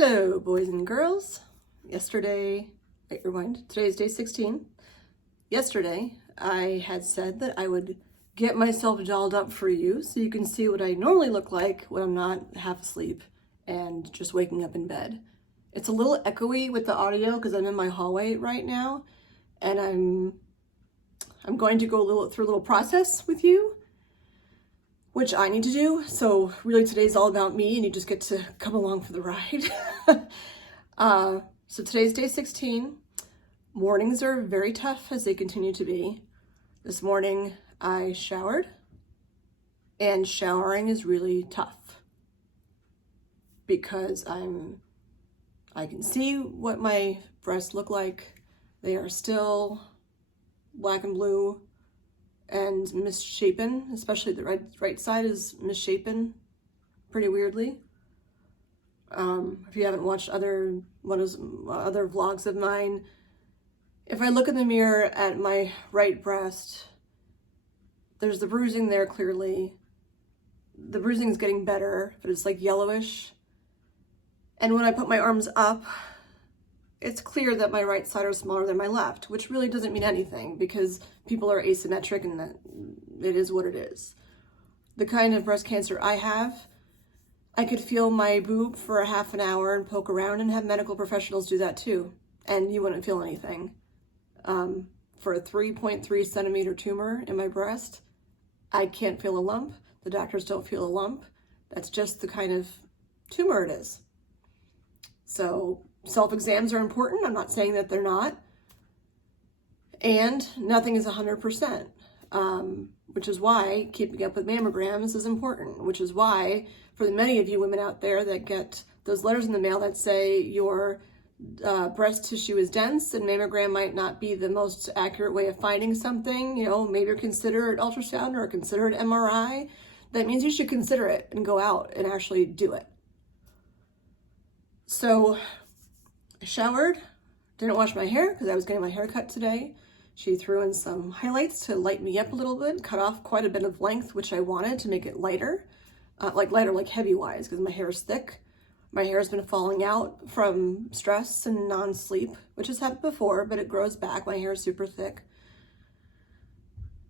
Hello, boys and girls. Yesterday, wait, rewind. Today is day 16. Yesterday, I had said that I would get myself dolled up for you so you can see what I normally look like when I'm not half asleep and just waking up in bed. It's a little echoey with the audio because I'm in my hallway right now, and I'm going to go through a little process with you, which I need to do. So really today's all about me and you just get to come along for the ride. So today's day 16. Mornings are very tough as they continue to be. This morning I showered, and showering is really tough because I can see what my breasts look like. They are still black and blue and misshapen, especially the right side is misshapen pretty weirdly. If you haven't watched other vlogs of mine, if I look in the mirror at my right breast, there's the bruising there clearly. The bruising is getting better, but it's like yellowish. And when I put my arms up, it's clear that my right side is smaller than my left, which really doesn't mean anything because people are asymmetric and that it is what it is. The kind of breast cancer I have, I could feel my boob for a half an hour and poke around and have medical professionals do that too, and you wouldn't feel anything. For a 3.3 centimeter tumor in my breast, I can't feel a lump. The doctors don't feel a lump. That's just the kind of tumor it is. So self-exams are important. I'm not saying that they're not. And nothing is 100%, which is why keeping up with mammograms is important, which is why for the many of you women out there that get those letters in the mail that say your breast tissue is dense and mammogram might not be the most accurate way of finding something, maybe consider an ultrasound or consider an MRI, that means you should consider it and go out and actually do it. So I showered, didn't wash my hair because I was getting my hair cut today. She threw in some highlights to light me up a little bit, cut off quite a bit of length, which I wanted to make it lighter, like heavy wise, because my hair is thick. My hair has been falling out from stress and non-sleep, which has happened before, but it grows back. My hair is super thick.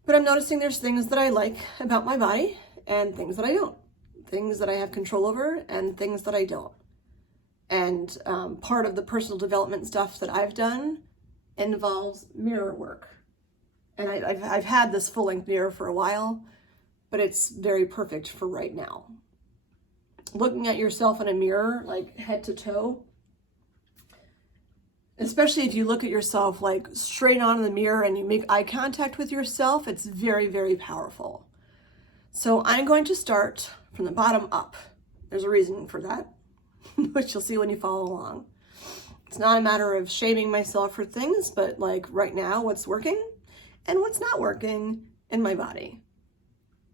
But I'm noticing there's things that I like about my body and things that I don't. Things that I have control over and things that I don't. And part of the personal development stuff that I've done involves mirror work. And I've had this full-length mirror for a while, but it's very perfect for right now. Looking at yourself in a mirror, like head to toe, especially if you look at yourself like straight on in the mirror and you make eye contact with yourself, it's very, very powerful. So I'm going to start from the bottom up. There's a reason for that, which you'll see when you follow along. It's not a matter of shaming myself for things, but like right now, what's working and what's not working in my body.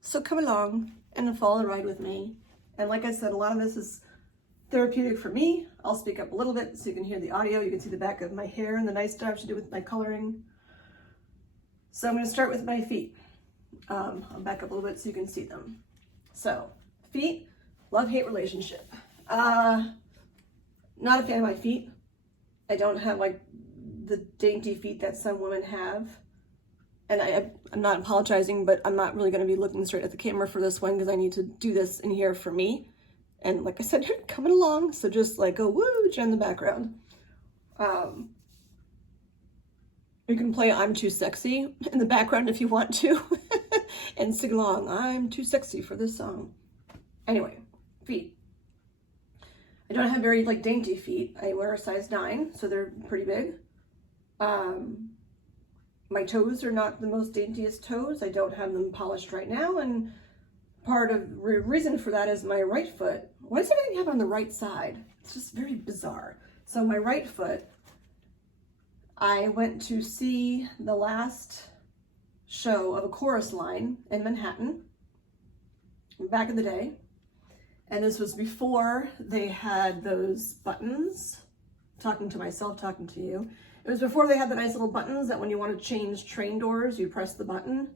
So come along and follow the ride with me. And like I said, a lot of this is therapeutic for me. I'll speak up a little bit so you can hear the audio. You can see the back of my hair and the nice stuff to do with my coloring. So I'm going to start with my feet. I'll back up a little bit so you can see them. So feet, love-hate relationship. Not a fan of my feet. I don't have like the dainty feet that some women have. And I'm not apologizing, but I'm not really going to be looking straight at the camera for this one because I need to do this in here for me. And like I said, you're coming along, so just like go woo in the background. You can play I'm Too Sexy in the background if you want to and sing along. I'm too sexy for this song. Anyway, feet. I don't have very like dainty feet. I wear a size 9, so they're pretty big. My toes are not the most daintiest toes. I don't have them polished right now, and part of the reason for that is my right foot. Why does everything happen on the right side? It's just very bizarre. So my right foot, I went to see the last show of a chorus line in Manhattan back in the day. And this was before they had those buttons, talking to myself, talking to you. It was before they had the nice little buttons that when you want to change train doors, you press the button.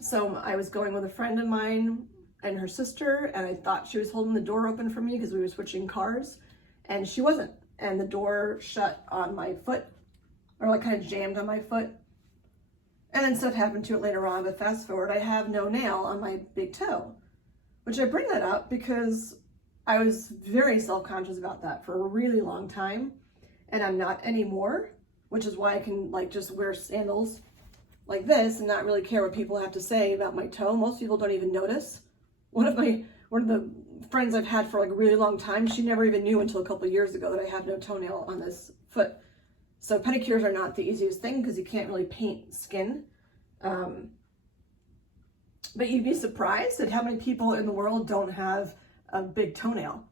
So I was going with a friend of mine and her sister, and I thought she was holding the door open for me because we were switching cars, and she wasn't. And the door shut on my foot, or like kind of jammed on my foot. And then stuff happened to it later on, but fast forward, I have no nail on my big toe, which I bring that up because I was very self-conscious about that for a really long time, and I'm not anymore, which is why I can like just wear sandals like this and not really care what people have to say about my toe. Most people don't even notice. One of the friends I've had for like a really long time, she never even knew until a couple of years ago that I have no toenail on this foot. So pedicures are not the easiest thing because you can't really paint skin. But you'd be surprised at how many people in the world don't have a big toenail.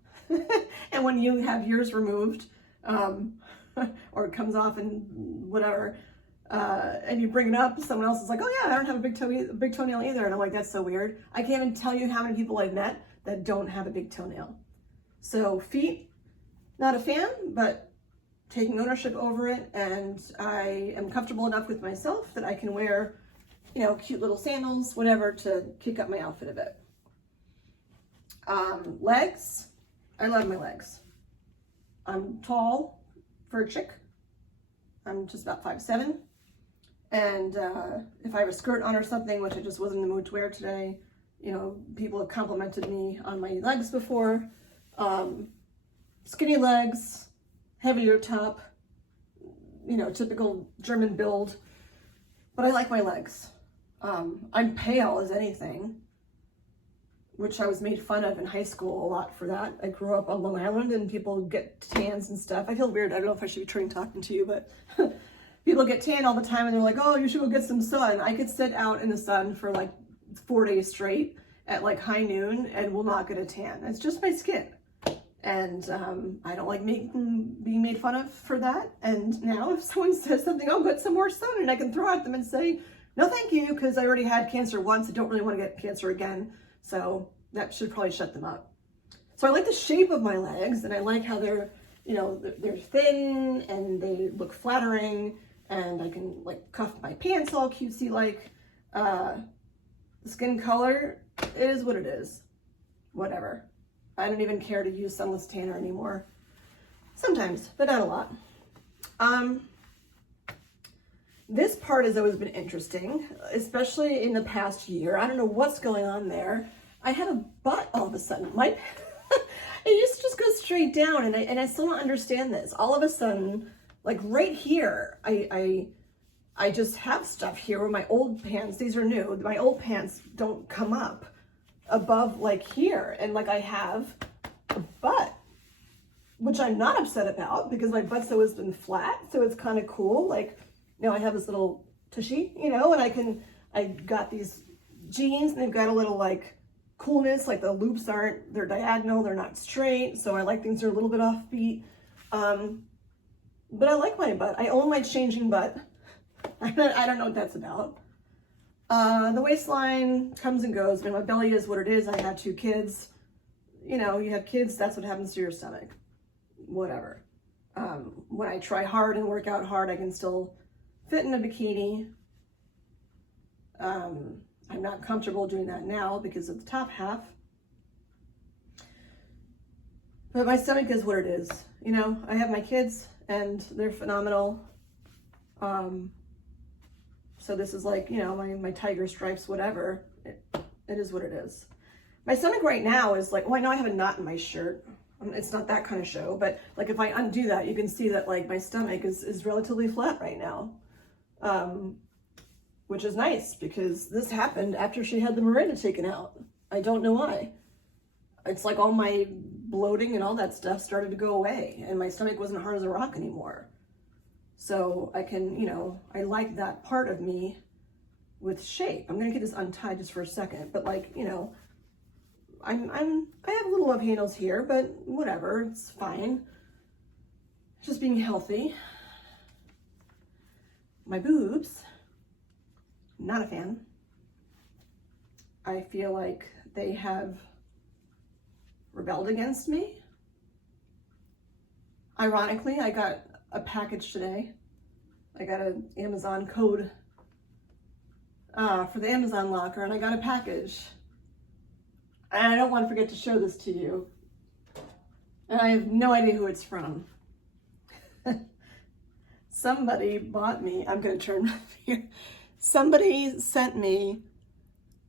And when you have yours removed, or it comes off and whatever, and you bring it up, someone else is like, oh yeah, I don't have a big toenail either. And I'm like, that's so weird. I can't even tell you how many people I've met that don't have a big toenail. So feet, not a fan, but taking ownership over it, and I am comfortable enough with myself that I can wear, you know, cute little sandals, whatever, to kick up my outfit a bit. Legs, I love my legs. I'm tall for a chick. I'm just about 5'7". And if I have a skirt on or something, which I just wasn't in the mood to wear today, you know, people have complimented me on my legs before. Skinny legs, heavier top, you know, typical German build, but I like my legs. I'm pale as anything, which I was made fun of in high school a lot for that. I grew up on Long Island and people get tans and stuff. I feel weird. I don't know if I should be turning talking to you, but people get tan all the time and they're like, oh, you should go get some sun. I could sit out in the sun for like 4 days straight at like high noon and will not get a tan. It's just my skin. And I don't like being made fun of for that. And now if someone says something, oh, get some more sun, and I can throw at them and say, no, thank you, because I already had cancer once. I don't really want to get cancer again. So that should probably shut them up. So I like the shape of my legs, and I like how they're, you know, they're thin and they look flattering, and I can like cuff my pants all cutesy like. The skin color is what it is. Whatever. I don't even care to use sunless tanner anymore. Sometimes, but not a lot. This part has always been interesting, especially in the past year. I don't know what's going on there. I had a butt all of a sudden. It used to just go straight down, and I still don't understand this. All of a sudden, like right here, I just have stuff here where my old pants, these are new, my old pants don't come up above like here, and like I have a butt, which I'm not upset about because my butt's always been flat, so it's kind of cool. Like, you know, I have this little tushy, you know, and I got these jeans and they've got a little like coolness, like the loops they're diagonal, they're not straight, so I like things that are a little bit offbeat. But I like my butt. I own my changing butt. I don't know what that's about. The waistline comes and goes. I mean, my belly is what it is. I have 2 kids. You know, you have kids, that's what happens to your stomach. Whatever. When I try hard and work out hard, I can still fit in a bikini. I'm not comfortable doing that now because of the top half. But my stomach is what it is. You know, I have my kids and they're phenomenal. So this is like, you know, my tiger stripes, whatever. It is what it is. My stomach right now is like, well, I know I have a knot in my shirt. It's not that kind of show, but like if I undo that, you can see that like my stomach is relatively flat right now. Which is nice because this happened after she had the Miranda taken out. I don't know why. It's like all my bloating and all that stuff started to go away and my stomach wasn't hard as a rock anymore. So I can, you know, I like that part of me with shape. I'm gonna get this untied just for a second, but like, you know, I have little love handles here, but whatever, it's fine. Just being healthy. My boobs, not a fan. I feel like they have rebelled against me. Ironically, I got a package today. I got an Amazon code for the Amazon locker, and I got a package. And I don't want to forget to show this to you. And I have no idea who it's from. Somebody bought me, I'm going to turn here. Somebody sent me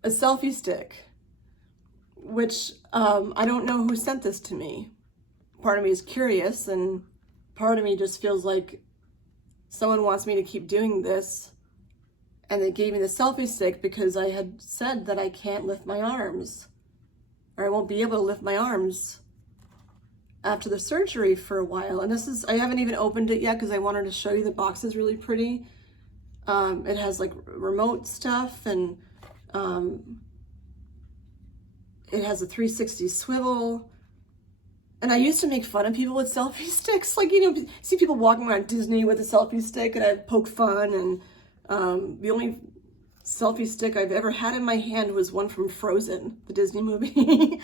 a selfie stick, which I don't know who sent this to me. Part of me is curious, and part of me just feels like someone wants me to keep doing this, and they gave me the selfie stick because I had said that I can't lift my arms, or I won't be able to lift my arms after the surgery for a while. And this is, I haven't even opened it yet because I wanted to show you. The box is really pretty. It has like remote stuff, and it has a 360 swivel. And I used to make fun of people with selfie sticks. Like, you know, see people walking around Disney with a selfie stick, and I'd poke fun. And the only selfie stick I've ever had in my hand was one from Frozen, the Disney movie.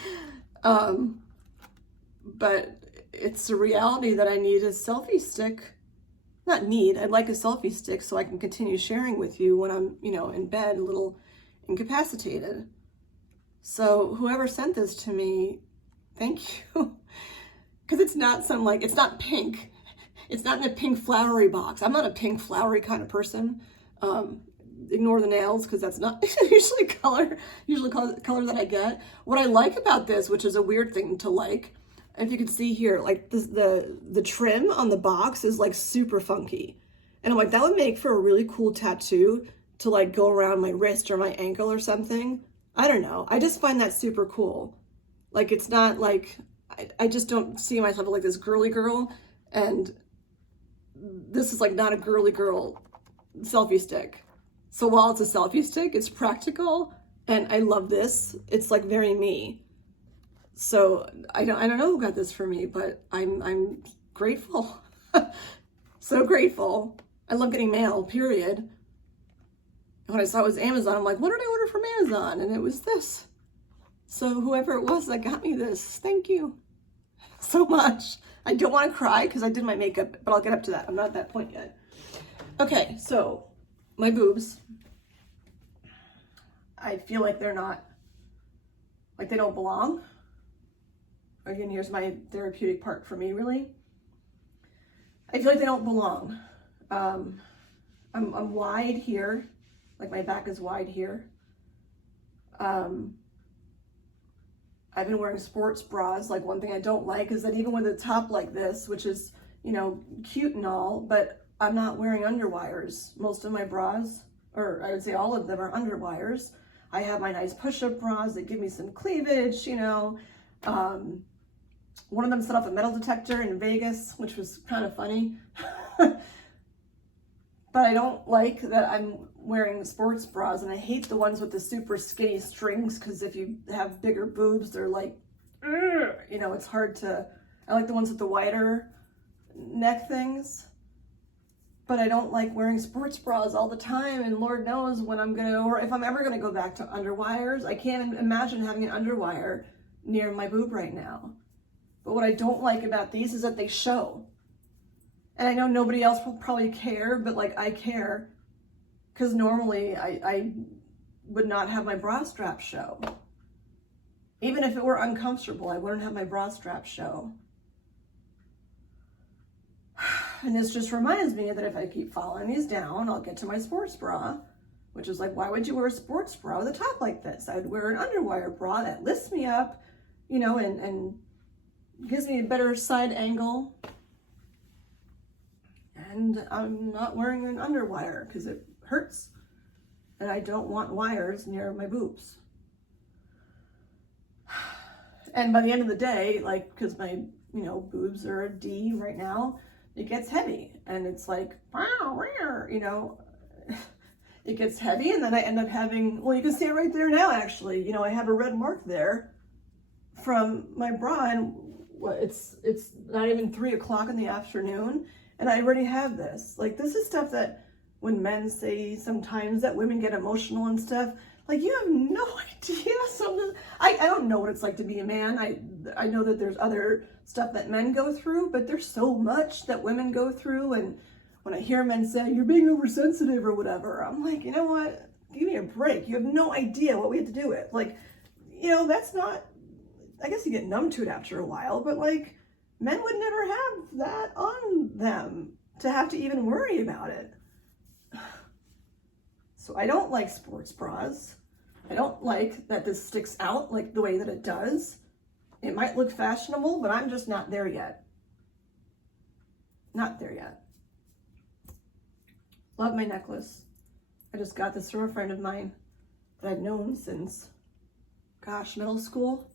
But it's a reality that I need a selfie stick. Not need, I'd like a selfie stick so I can continue sharing with you when I'm, you know, in bed, a little incapacitated. So whoever sent this to me, thank you. Because it's not some, like, it's not pink. It's not in a pink flowery box. I'm not a pink flowery kind of person. Ignore the nails, because that's not usually color that I get. What I like about this, which is a weird thing to like, if you can see here, like this, the trim on the box is like super funky. And I'm like, that would make for a really cool tattoo to like go around my wrist or my ankle or something. I don't know. I just find that super cool. Like, it's not like, I just don't see myself like this girly girl. And this is like not a girly girl selfie stick. So while it's a selfie stick, it's practical. And I love this. It's like very me. So I don't know who got this for me, but I'm grateful. So grateful. I love getting mail, period. When I saw it was Amazon, I'm like, what did I order from Amazon? And it was this. So whoever it was that got me this, thank you so much. I don't want to cry because I did my makeup, but I'll get up to that. I'm not at that point yet. Okay, so my boobs. I feel like they're not, like they don't belong. Again, here's my therapeutic part for me, really. I feel like they don't belong. I'm wide here, like my back is wide here. I've been wearing sports bras. Like, one thing I don't like is that even with a top like this, which is, you know, cute and all, but I'm not wearing underwires. Most of my bras, or I would say all of them, are underwires. I have my nice push-up bras that give me some cleavage, you know. One of them set off a metal detector in Vegas, which was kind of funny. But I don't like that I'm wearing sports bras, and I hate the ones with the super skinny strings, because if you have bigger boobs, they're like, you know, it's hard to, I like the ones with the wider neck things. But I don't like wearing sports bras all the time, and Lord knows when I'm gonna, or if I'm ever gonna go back to underwires. I can't imagine having an underwire near my boob right now. But what I don't like about these is that they show. And I know nobody else will probably care, but like I care, because normally I would not have my bra strap show. Even if it were uncomfortable, I wouldn't have my bra strap show. And this just reminds me that if I keep following these down, I'll get to my sports bra, which is like, why would you wear a sports bra with a top like this? I'd wear an underwire bra that lifts me up, you know, and gives me a better side angle. And I'm not wearing an underwire because it hurts, and I don't want wires near my boobs. And by the end of the day, like, because my, you know, boobs are a D right now, it gets heavy, and it's like, you know, it gets heavy, and then I end up having, well, you can see it right there now, actually. You know, I have a red mark there from my bra, and it's not even 3 o'clock in the afternoon, and I already have this. Like, this is stuff that when men say sometimes that women get emotional and stuff, like, you have no idea. I don't know what it's like to be a man. I know that there's other stuff that men go through, but there's so much that women go through. And when I hear men say, you're being oversensitive or whatever, I'm like, you know what? Give me a break. You have no idea what we have to do with. Like, you know, that's not, I guess you get numb to it after a while, but like men would never have that on them to have to even worry about it. So I don't like sports bras. I don't like that this sticks out like the way that it does. It might look fashionable, but I'm just not there yet. Not there yet. Love my necklace. I just got this from a friend of mine that I've known since, gosh, middle school.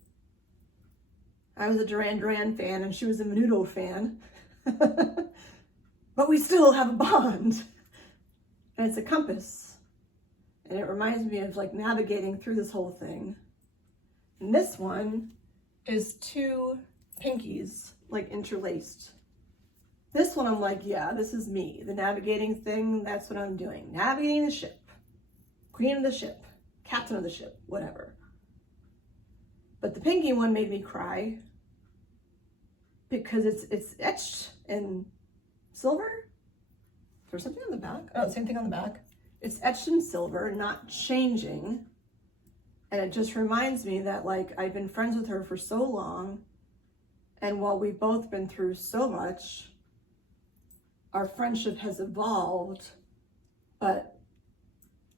I was a Duran Duran fan and she was a Menudo fan. But we still have a bond. And it's a compass. And it reminds me of like navigating through this whole thing. And this one is two pinkies like interlaced. This one I'm like, yeah, this is me. The navigating thing, that's what I'm doing. Navigating the ship. Queen of the ship. Captain of the ship. Whatever. But the pinky one made me cry. Because it's etched in silver. Is there something on the back? Oh, same thing on the back. It's etched in silver, not changing. And it just reminds me that like I've been friends with her for so long. And while we've both been through so much, our friendship has evolved, but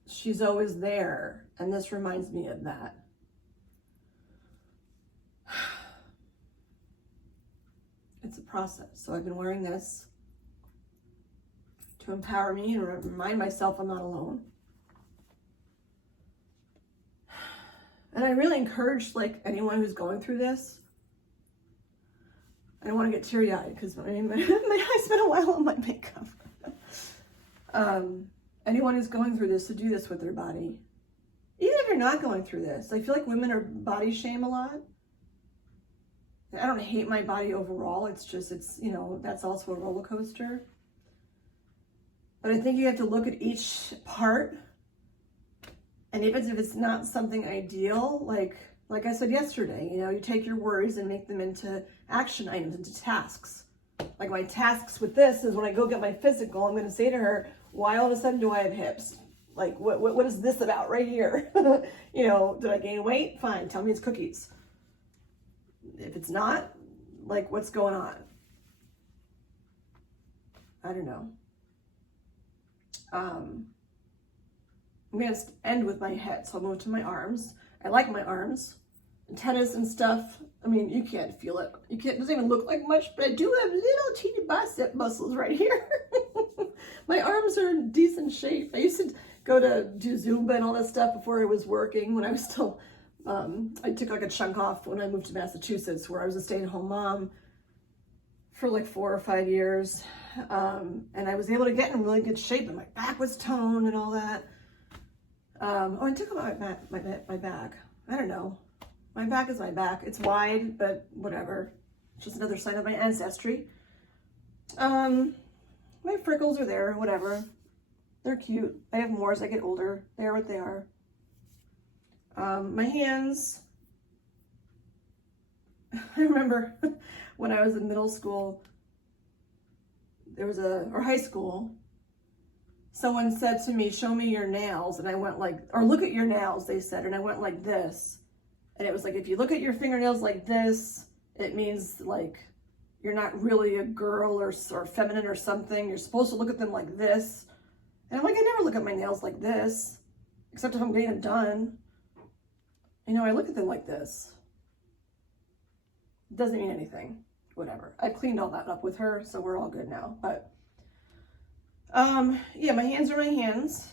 she's always there. And this reminds me of that. It's a process. So I've been wearing this to empower me and remind myself I'm not alone. And I really encourage like anyone who's going through this. I don't want to get teary-eyed because I spent a while on my makeup. Anyone who's going through this, to do this with their body. Even if you're not going through this, I feel like women are body shame a lot. I don't hate my body overall. It's just, you know, that's also a roller coaster. But I think you have to look at each part. And even if it's not something ideal, like I said yesterday, you know, you take your worries and make them into action items, into tasks. Like my tasks with this is when I go get my physical, I'm going to say to her, why all of a sudden do I have hips? Like, what is this about right here? You know, did I gain weight? Fine, tell me it's cookies. If it's not, like, what's going on? I don't know. I'm going to end with my head, so I'll move to my arms. I like my arms. Tennis and stuff, I mean, you can't feel it. It doesn't even look like much, but I do have little teeny bicep muscles right here. My arms are in decent shape. I used to go to do Zumba and all that stuff before I was working, when I was still, I took like a chunk off when I moved to Massachusetts, where I was a stay-at-home mom for like 4 or 5 years. And I was able to get in really good shape, and my back was toned and all that. I took about my back. I don't know. My back is my back. It's wide, but whatever. It's just another sign of my ancestry. My freckles are there, whatever. They're cute. I have more as I get older. They are what they are. My hands. I remember when I was in middle school, or high school, someone said to me, show me your nails. And I went like, or look at your nails, they said. And I went like this. And it was like, if you look at your fingernails like this, it means like you're not really a girl or feminine or something. You're supposed to look at them like this. And I'm like, I never look at my nails like this, except if I'm getting them done. You know, I look at them like this. It doesn't mean anything. Whatever. I cleaned all that up with her, so we're all good now. But yeah, my hands are my hands.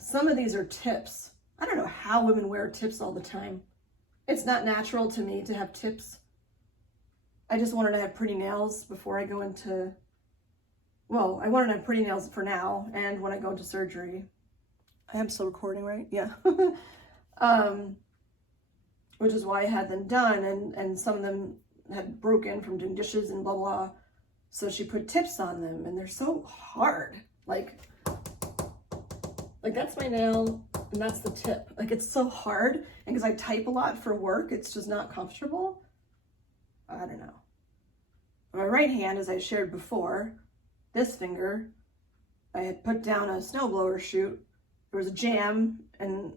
Some of these are tips. I don't know how women wear tips all the time. It's not natural to me to have tips. I just wanted to have pretty nails before I go into, well, I wanted to have pretty nails for now and when I go into surgery. I am still recording, right? Yeah. Which is why I had them done, and some of them had broken from doing dishes and blah, blah. So she put tips on them, and they're so hard. Like that's my nail, and that's the tip. Like, it's so hard, and because I type a lot for work, it's just not comfortable. I don't know. My right hand, as I shared before, this finger, I had put down a snowblower chute. There was a jam, and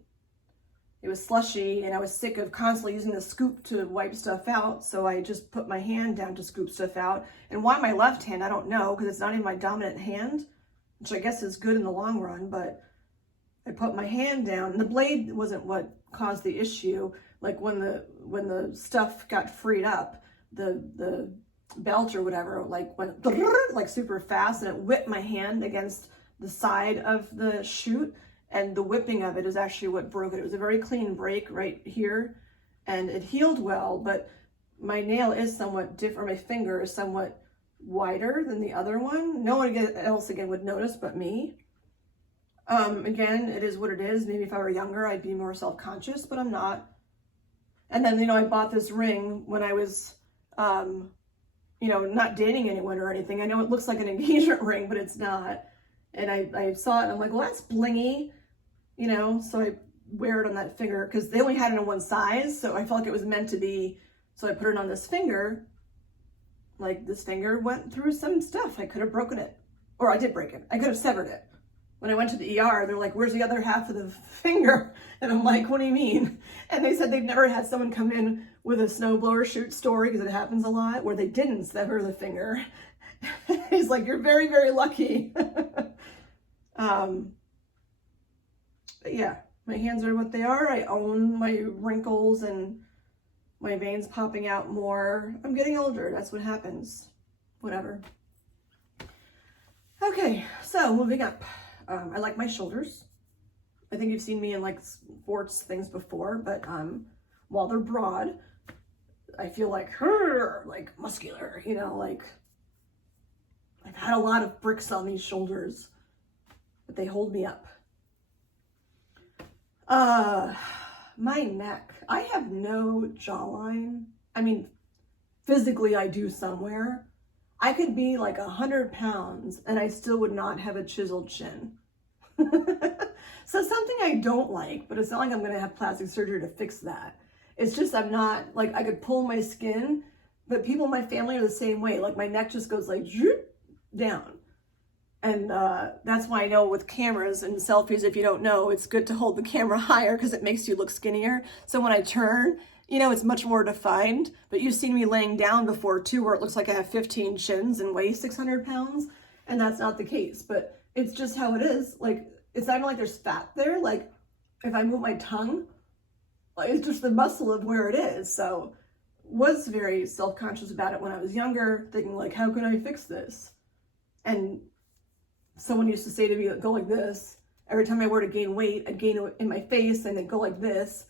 it was slushy, and I was sick of constantly using the scoop to wipe stuff out, so I just put my hand down to scoop stuff out. And why my left hand, I don't know, because it's not in my dominant hand, which I guess is good in the long run, but I put my hand down, and the blade wasn't what caused the issue. Like when the stuff got freed up, the belt or whatever like went like super fast, and it whipped my hand against the side of the chute, and the whipping of it is actually what broke it. It was a very clean break right here, and it healed well, but my nail is somewhat different. My finger is somewhat wider than the other one. No one else again would notice but me. Again, it is what it is. Maybe if I were younger, I'd be more self-conscious, but I'm not. And then, you know, I bought this ring when I was, you know, not dating anyone or anything. I know it looks like an engagement ring, but it's not. And I saw it and I'm like, well, that's blingy, you know, so I wear it on that finger because they only had it in one size. So I felt like it was meant to be. So I put it on this finger. Like this finger went through some stuff. I could have broken it, or I did break it. I could have severed it. When I went to the ER, they're like, where's the other half of the finger? And I'm like, what do you mean? And they said they've never had someone come in with a snowblower chute story, because it happens a lot, where they didn't sever the finger. He's like, you're very, very lucky. But yeah, my hands are what they are. I own my wrinkles and my veins popping out more. I'm getting older. That's what happens. Whatever. Okay, so moving up. I like my shoulders. I think you've seen me in like sports things before, but while they're broad, I feel like muscular, you know, like I've had a lot of bricks on these shoulders, but they hold me up. My neck, I have no jawline. I mean, physically I do somewhere. I could be like 100 pounds and I still would not have a chiseled chin. So something I don't like, but it's not like I'm going to have plastic surgery to fix that. It's just, I'm not, like, I could pull my skin, but people in my family are the same way. Like my neck just goes like down. And that's why I know with cameras and selfies, if you don't know, it's good to hold the camera higher because it makes you look skinnier. So when I turn, you know, it's much more defined. But you've seen me laying down before too, where it looks like I have 15 chins and weigh 600 pounds. And that's not the case, but it's just how it is. Like, it's not even like there's fat there. Like if I move my tongue, like, it's just the muscle of where it is. So was very self-conscious about it when I was younger, thinking like, how can I fix this? And someone used to say to me, go like this. Every time I were to gain weight, I'd gain it in my face and then go like this.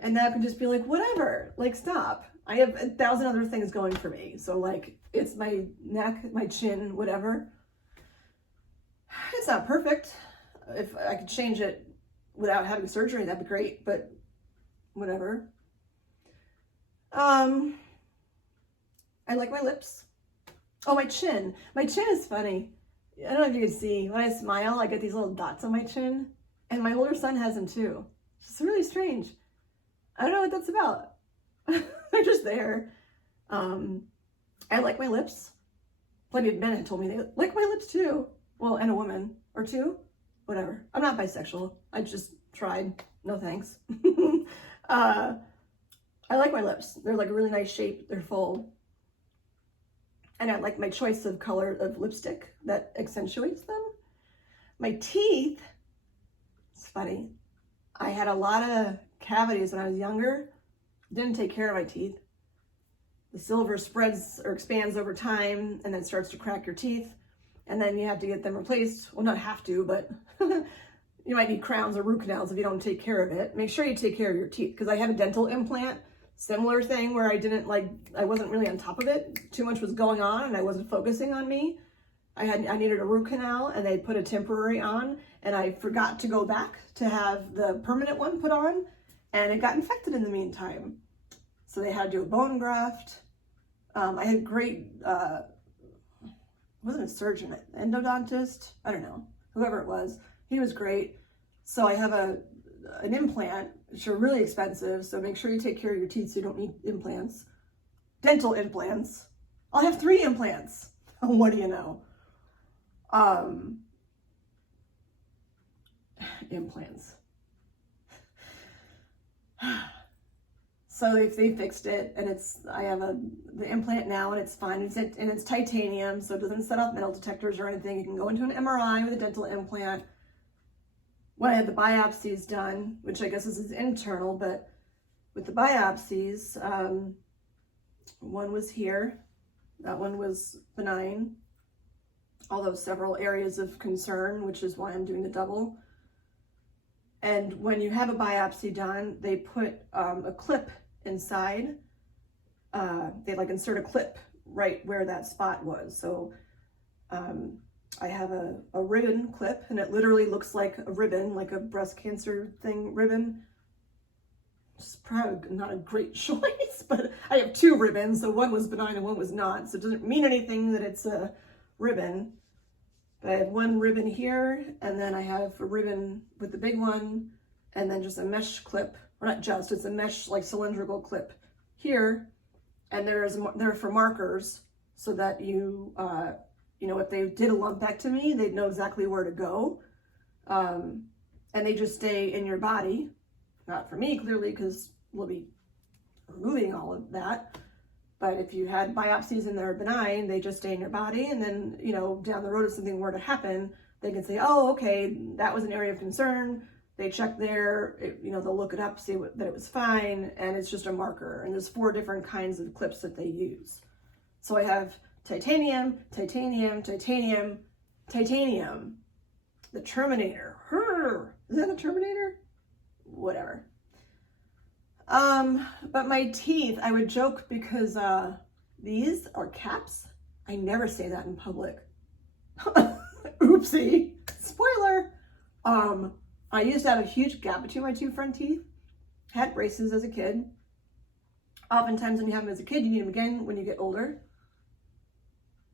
And that could just be like, whatever, like stop. I have 1,000 other things going for me. So like, it's my neck, my chin, whatever. It's not perfect. If I could change it without having surgery, that'd be great, but whatever. I like my lips. Oh, my chin. My chin is funny. I don't know if you can see, when I smile, I get these little dots on my chin, and my older son has them too. It's really strange. I don't know what that's about. They're just there. I like my lips. Plenty of men have told me they like my lips too. Well, and a woman or two, whatever. I'm not bisexual. I just tried. No thanks. I like my lips. They're like a really nice shape. They're full. And I like my choice of color of lipstick that accentuates them. My teeth, it's funny. I had a lot of cavities when I was younger. Didn't take care of my teeth. The silver spreads or expands over time and then starts to crack your teeth. And then you have to get them replaced. Well, not have to, but you might need crowns or root canals if you don't take care of it. Make sure you take care of your teeth, because I have a dental implant. Similar thing where I wasn't really on top of it. Too much was going on and I wasn't focusing on me. I needed a root canal and they put a temporary on, and I forgot to go back to have the permanent one put on, and it got infected in the meantime. So they had to do a bone graft. I had great, wasn't a surgeon, an endodontist, I don't know, whoever it was. He was great. So I have an implant, which are really expensive. So make sure you take care of your teeth so you don't need implants. Dental implants. I'll have 3 implants. What do you know? Implants. So they fixed it, and I have the implant now, and it's fine. It's titanium, so it doesn't set off metal detectors or anything. You can go into an MRI with a dental implant. When I had the biopsies done, which I guess is internal, but with the biopsies, one was here, that one was benign, although several areas of concern, which is why I'm doing the double. And when you have a biopsy done, they put a clip inside. They like insert a clip right where that spot was. So I have a ribbon clip, and it literally looks like a ribbon, like a breast cancer thing ribbon. It's probably not a great choice, but I have two ribbons, so one was benign and one was not. So it doesn't mean anything that it's a ribbon. But I have one ribbon here, and then I have a ribbon with the big one, and then just a mesh clip, or not just, it's a mesh like cylindrical clip here. And they're for markers, so that you know, if they did a lumpectomy, they'd know exactly where to go. And they just stay in your body. Not for me, clearly, because we'll be removing all of that. But if you had biopsies and they're benign, they just stay in your body. And then, you know, down the road, if something were to happen, they can say, oh, okay, that was an area of concern. They check there, you know, they'll look it up, see that it was fine. And it's just a marker. And there's 4 different kinds of clips that they use. So I have titanium, titanium, titanium, titanium. The Terminator. Is that the Terminator? Whatever. But my teeth, I would joke because these are caps. I never say that in public. Oopsie. Spoiler. I used to have a huge gap between my 2 front teeth. Had braces as a kid. Oftentimes when you have them as a kid, you need them again when you get older.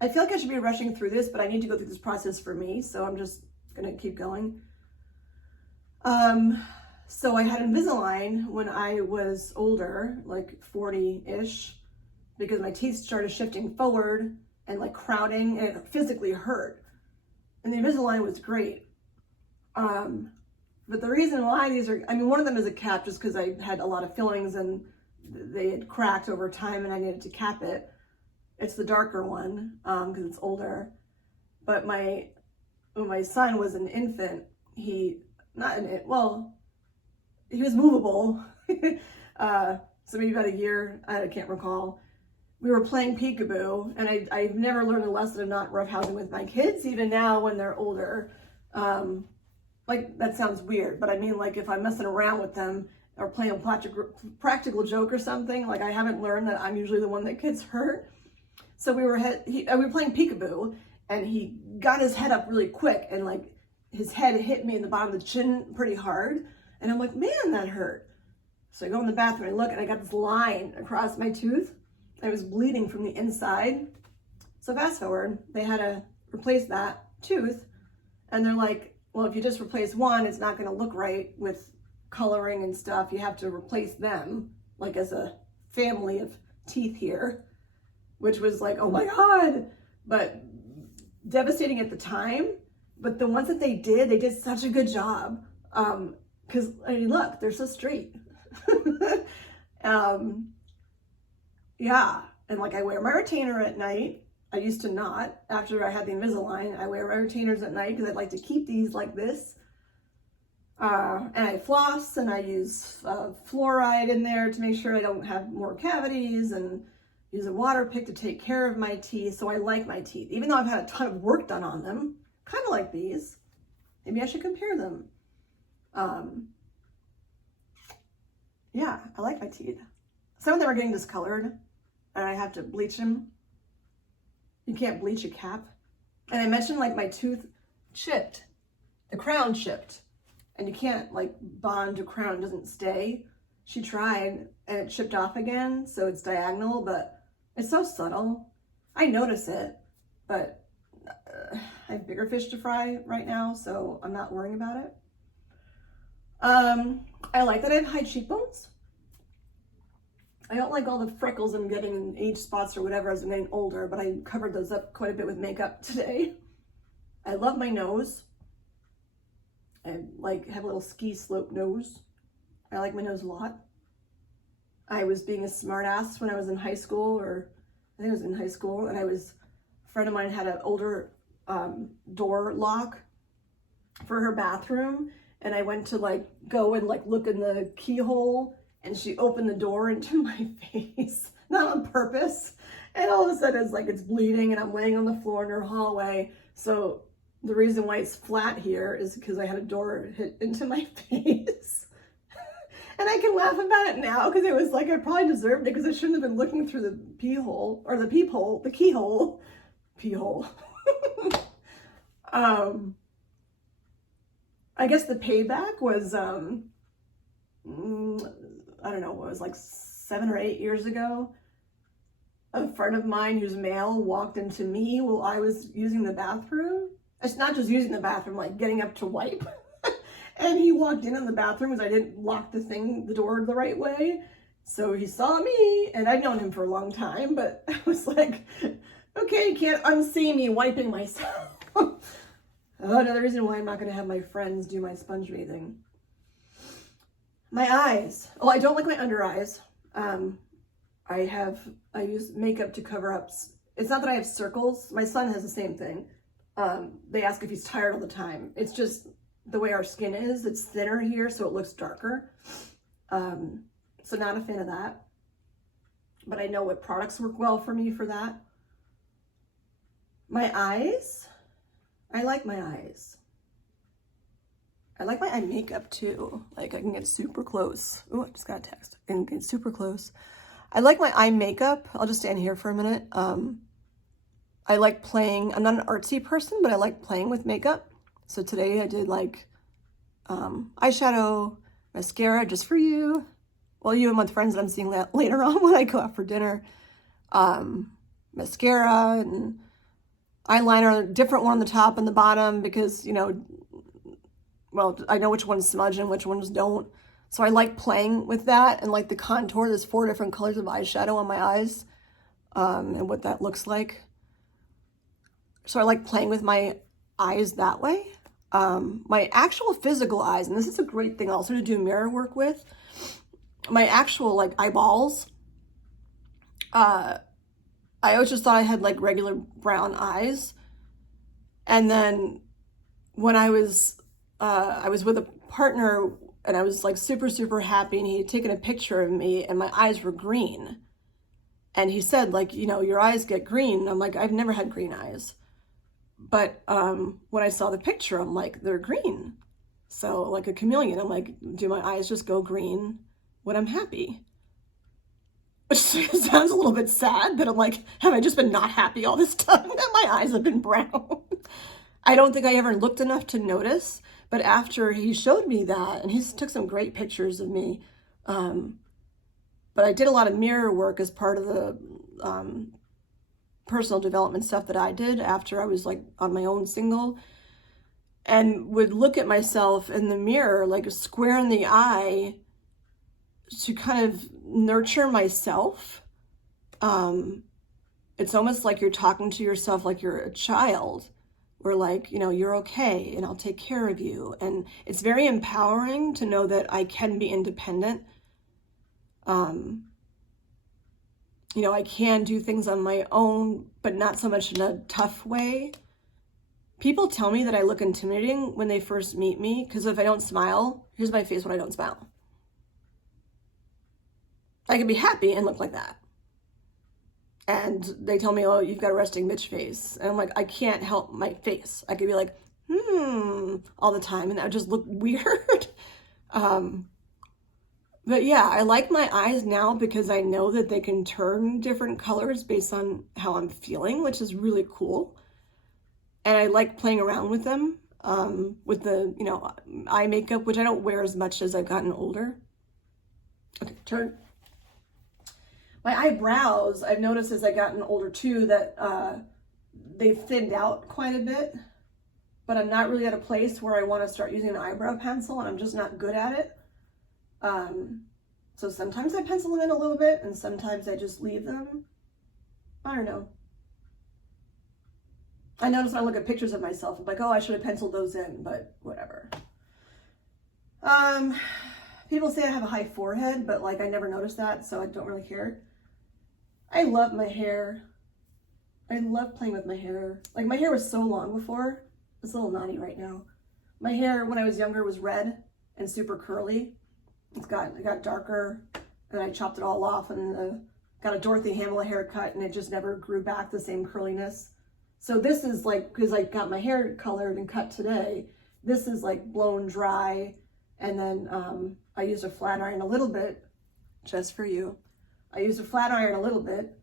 I feel like I should be rushing through this, but I need to go through this process for me, so I'm just gonna keep going. So I had Invisalign when I was older, like 40-ish, because my teeth started shifting forward and like crowding, and it physically hurt. And the Invisalign was great. But the reason why these are, I mean, one of them is a cap just because I had a lot of fillings and they had cracked over time and I needed to cap it. It's the darker one because it's older. But when my son was an infant, he was movable. So maybe about a year, I can't recall. We were playing peekaboo, and I've never learned the lesson of not roughhousing with my kids, even now when they're older. Like, that sounds weird, but I mean, like, if I'm messing around with them or playing a practical joke or something, like, I haven't learned that I'm usually the one that gets hurt. So we were playing peekaboo, and he got his head up really quick, and like his head hit me in the bottom of the chin pretty hard, and I'm like, man, that hurt. So I go in the bathroom and I look, and I got this line across my tooth. I was bleeding from the inside. So fast forward, they had to replace that tooth, and they're like, well, if you just replace one, it's not going to look right with coloring and stuff. You have to replace them, like as a family of teeth here, which was like, oh my God, but devastating at the time. But the ones that they did such a good job. Because, I mean, look, they're so straight. Yeah, and like I wear my retainer at night. I used to not. After I had the Invisalign, I wear my retainers at night because I'd like to keep these like this. And I floss, and I use fluoride in there to make sure I don't have more cavities, and use a water pick to take care of my teeth. So I like my teeth, even though I've had a ton of work done on them, kind of like these. Maybe I should compare them. Yeah, I like my teeth. Some of them are getting discolored, and I have to bleach them. You can't bleach a cap. And I mentioned like my tooth chipped, the crown chipped, and you can't like bond a crown, it doesn't stay. She tried and it chipped off again, so it's diagonal, but it's so subtle. I notice it, but I have bigger fish to fry right now, so I'm not worrying about it. I like that I have high cheekbones. I don't like all the freckles I'm getting in age spots or whatever as I'm getting older, but I covered those up quite a bit with makeup today. I love my nose. I like have a little ski slope nose. I like my nose a lot. I was being a smartass when I was in high school, or I think it was in high school, and a friend of mine had an older door lock for her bathroom, and I went to like go and like look in the keyhole, and she opened the door into my face, not on purpose. And all of a sudden it's bleeding, and I'm laying on the floor in her hallway. So the reason why it's flat here is because I had a door hit into my face. And I can laugh about it now because it was like I probably deserved it, because I shouldn't have been looking through the peephole, or the peephole, the keyhole. Peehole. I guess the payback was, I don't know, it was like 7 or 8 years ago. A friend of mine who's male walked into me while I was using the bathroom. It's not just using the bathroom, like getting up to wipe. And he walked in the bathroom because I didn't lock the door the right way. So he saw me, and I'd known him for a long time, but I was like, okay, you can't unsee me wiping myself. Another reason why I'm not going to have my friends do my sponge bathing. My eyes. Oh, I don't like my under eyes. I use makeup to cover up. It's not that I have circles. My son has the same thing. They ask if he's tired all the time. It's just the way our skin is. It's thinner here, so it looks darker. So not a fan of that. But I know what products work well for me for that. My eyes. I like my eyes. I like my eye makeup too. Like I can get super close. Oh, I just got a text. I can get super close. I like my eye makeup. I'll just stand here for a minute. I like playing. I'm not an artsy person, but I like playing with makeup. So today I did like eyeshadow, mascara just for you. Well, you and my friends that I'm seeing later on when I go out for dinner. Mascara and eyeliner, different one on the top and the bottom because, you know, well, I know which ones smudge and which ones don't. So I like playing with that and like the contour. There's 4 different colors of eyeshadow on my eyes and what that looks like. So I like playing with my eyes that way. My actual physical eyes, and this is a great thing also to do mirror work with, my actual like eyeballs, I always just thought I had like regular brown eyes. And then when I was with a partner and I was like super, super happy, and he had taken a picture of me and my eyes were green. And he said like, you know, your eyes get green. And I'm like, I've never had green eyes. But when I saw the picture, I'm like, they're green. So like a chameleon, I'm like, do my eyes just go green when I'm happy? Which sounds a little bit sad, but I'm like, have I just been not happy all this time that my eyes have been brown? I don't think I ever looked enough to notice, but after he showed me that, and he took some great pictures of me, but I did a lot of mirror work as part of the personal development stuff that I did after I was like on my own single, and would look at myself in the mirror, like square in the eye, to kind of nurture myself. It's almost like you're talking to yourself like you're a child, where like, you know, you're okay and I'll take care of you. And it's very empowering to know that I can be independent. You know, I can do things on my own, but not so much in a tough way. People tell me that I look intimidating when they first meet me, because if I don't smile, here's my face when I don't smile. I can be happy and look like that. And they tell me, oh, you've got a resting bitch face. And I'm like, I can't help my face. I could be like, all the time, and that would just look weird. But yeah, I like my eyes now because I know that they can turn different colors based on how I'm feeling, which is really cool. And I like playing around with them, with the, you know, eye makeup, which I don't wear as much as I've gotten older. Okay, turn. My eyebrows, I've noticed as I've gotten older too, that they've thinned out quite a bit, but I'm not really at a place where I want to start using an eyebrow pencil, and I'm just not good at it. So sometimes I pencil them in a little bit, and sometimes I just leave them. I don't know. I notice when I look at pictures of myself, I'm like, oh, I should have penciled those in, but whatever. People say I have a high forehead, but like I never noticed that, so I don't really care. I love my hair. I love playing with my hair. Like my hair was so long before. It's a little naughty right now. My hair when I was younger was red and super curly. It got darker, and I chopped it all off and got a Dorothy Hamill haircut, and it just never grew back the same curliness. So this is like, because I got my hair colored and cut today, this is like blown dry, and then I used a flat iron a little bit, just for you. I used a flat iron a little bit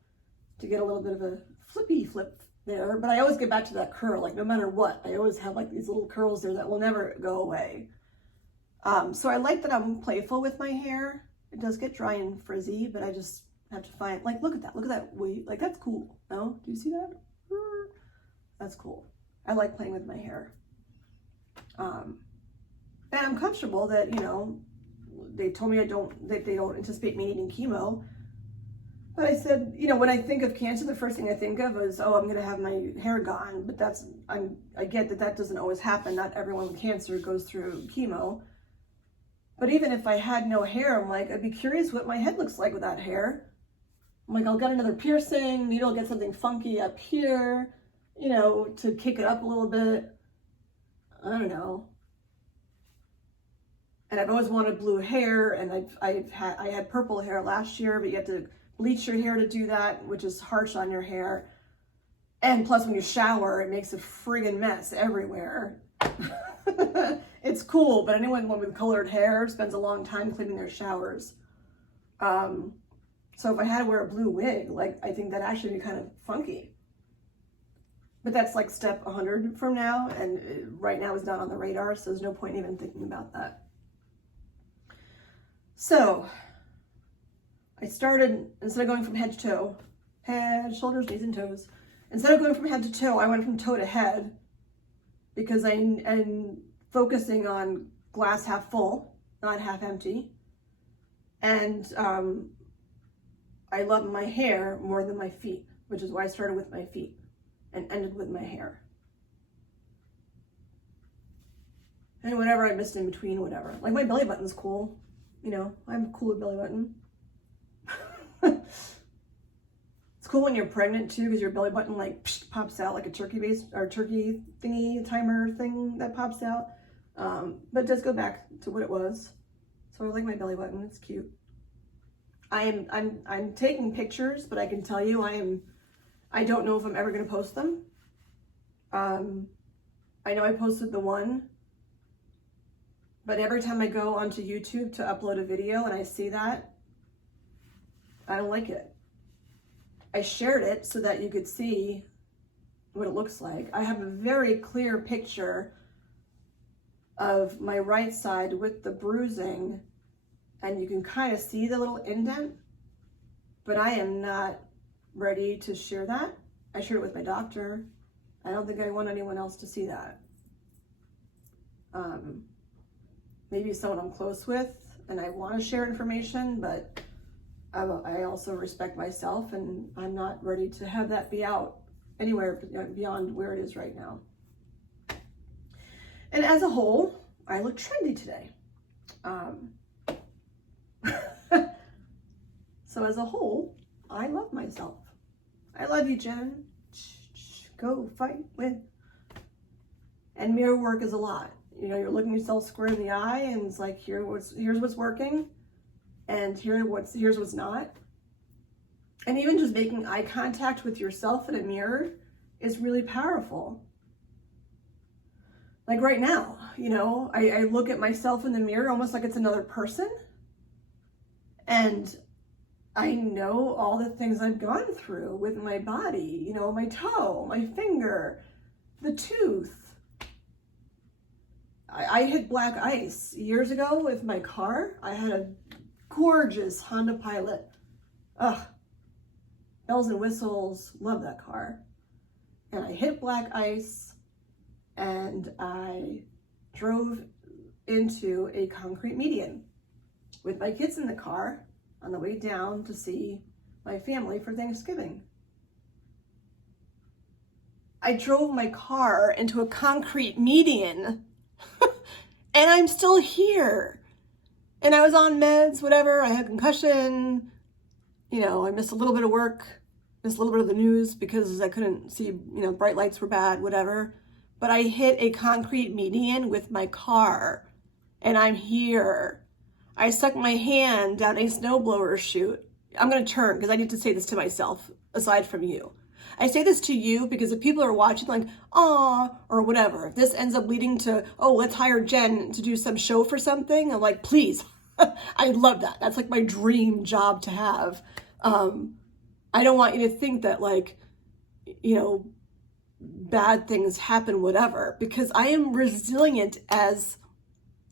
to get a little bit of a flippy flip there, but I always get back to that curl, like no matter what, I always have like these little curls there that will never go away. So I like that I'm playful with my hair. It does get dry and frizzy, but I just have to find, like, look at that wave, like that's cool. No, do you see that? That's cool. I like playing with my hair. And I'm comfortable that, you know, they told me that they don't anticipate me needing chemo. But I said, you know, when I think of cancer, the first thing I think of is, oh, I'm going to have my hair gone. But I get that doesn't always happen. Not everyone with cancer goes through chemo. But even if I had no hair, I'm like, I'd be curious what my head looks like without hair. I'm like, I'll get another piercing. Maybe I'll get something funky up here, you know, to kick it up a little bit. I don't know. And I've always wanted blue hair, and I had purple hair last year, but you have to bleach your hair to do that, which is harsh on your hair. And plus when you shower, it makes a friggin' mess everywhere. It's cool, but anyone with colored hair spends a long time cleaning their showers. So if I had to wear a blue wig, like I think that'd actually be kind of funky. But that's like step 100 from now, and right now it's not on the radar, so there's no point even thinking about that. So I started, instead of going from head to toe, head, shoulders, knees, and toes, instead of going from head to toe, I went from toe to head, because I'm focusing on glass half full, not half empty. And I love my hair more than my feet, which is why I started with my feet and ended with my hair. And whatever I missed in between, whatever. Like my belly button's cool. You know, I have a cooler belly button. It's cool when you're pregnant too, because your belly button like pops out like a turkey thingy timer thing that pops out. But it does go back to what it was. So I like my belly button. It's cute. I'm taking pictures, but I can tell you I don't know if I'm ever going to post them. I know I posted the one, but every time I go onto YouTube to upload a video and I see that, I don't like it. I shared it so that you could see what it looks like. I have a very clear picture of my right side with the bruising, and you can kind of see the little indent, but I am not ready to share that. I shared it with my doctor. I don't think I want anyone else to see that. Maybe someone I'm close with and I want to share information, but I also respect myself, and I'm not ready to have that be out anywhere beyond where it is right now. And as a whole, I look trendy today. So as a whole, I love myself. I love you, Jen. Go fight, win. And mirror work is a lot. You know, you're looking yourself square in the eye, and it's like, here's what's working, and here's what's not. And even just making eye contact with yourself in a mirror is really powerful. Like right now, you know, I look at myself in the mirror almost like it's another person. And I know all the things I've gone through with my body, you know, my toe, my finger, the tooth. I hit black ice years ago with my car. I had a gorgeous Honda Pilot. Ugh, bells and whistles, love that car. And I hit black ice, and I drove into a concrete median with my kids in the car on the way down to see my family for Thanksgiving. I drove my car into a concrete median and I'm still here. And I was on meds, whatever. I had concussion. You know, I missed a little bit of work, missed a little bit of the news because I couldn't see, you know, bright lights were bad, whatever. But I hit a concrete median with my car and I'm here. I stuck my hand down a snowblower chute. I'm going to turn because I need to say this to myself aside from you. I say this to you because if people are watching like, aw, or whatever, if this ends up leading to, oh, let's hire Jen to do some show for something, I'm like, please. I love that. That's like my dream job to have. I don't want you to think that like, you know, bad things happen, whatever, because I am resilient as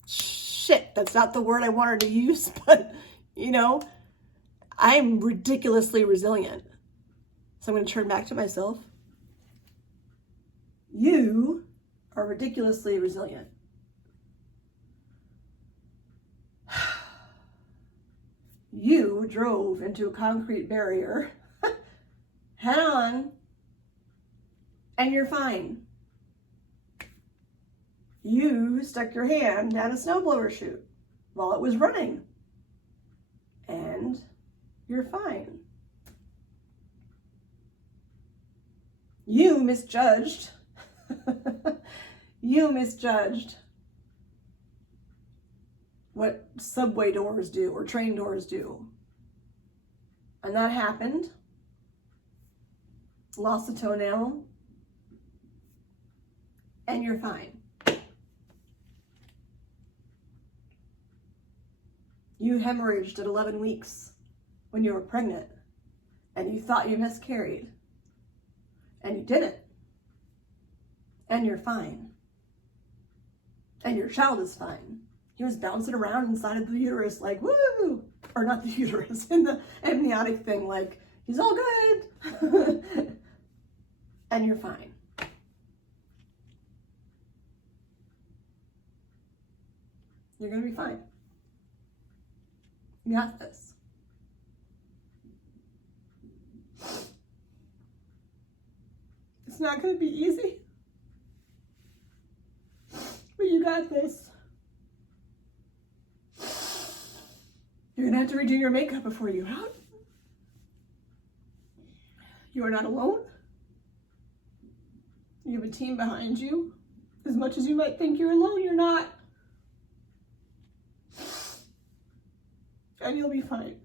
shit. That's not the word I wanted to use, but you know, I'm ridiculously resilient. So I'm going to turn back to myself. You are ridiculously resilient. You drove into a concrete barrier head on, and you're fine. You stuck your hand down a snowblower chute while it was running, and you're fine. You misjudged. You misjudged what subway doors do or train doors do. And that happened. Lost a toenail. And you're fine. You hemorrhaged at 11 weeks when you were pregnant. And you thought you miscarried. And you didn't. And you're fine. And your child is fine. He was bouncing around inside of the uterus like, woo! Or not the uterus, in the amniotic thing, like, he's all good. And you're fine. You're going to be fine. You got this. It's not going to be easy. But you got this. You're going to have to redo your makeup before you out. You are not alone. You have a team behind you. As much as you might think you're alone, you're not. And you'll be fine.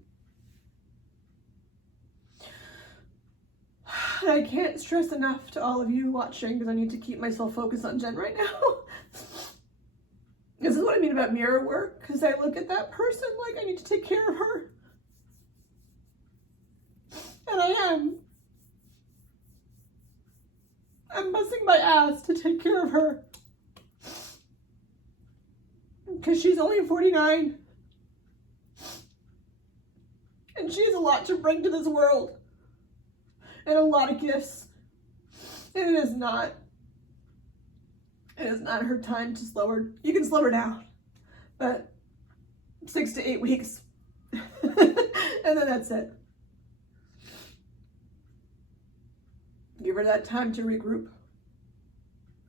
And I can't stress enough to all of you watching, because I need to keep myself focused on Jen right now. This is what I mean about mirror work, because I look at that person like I need to take care of her. And I am. I'm busting my ass to take care of her. Because she's only 49. And she has a lot to bring to this world. And a lot of gifts. And it is not her time to slow her. You can slow her down. But 6 to 8 weeks. And then that's it. Give her that time to regroup.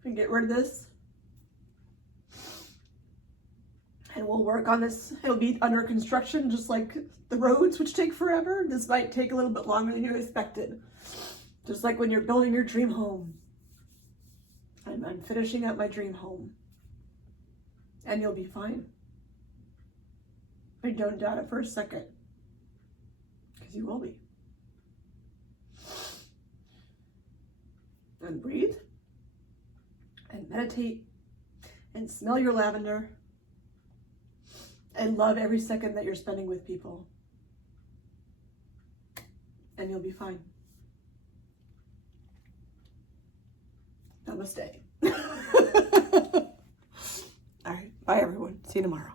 And get rid of this. And we'll work on this. It'll be under construction, just like the roads, which take forever. This might take a little bit longer than you expected. Just like when you're building your dream home. I'm finishing up my dream home. And you'll be fine. I don't doubt it for a second. Because you will be. And breathe. And meditate. And smell your lavender. And love every second that you're spending with people. And you'll be fine. Namaste. All right. Bye, everyone. See you tomorrow.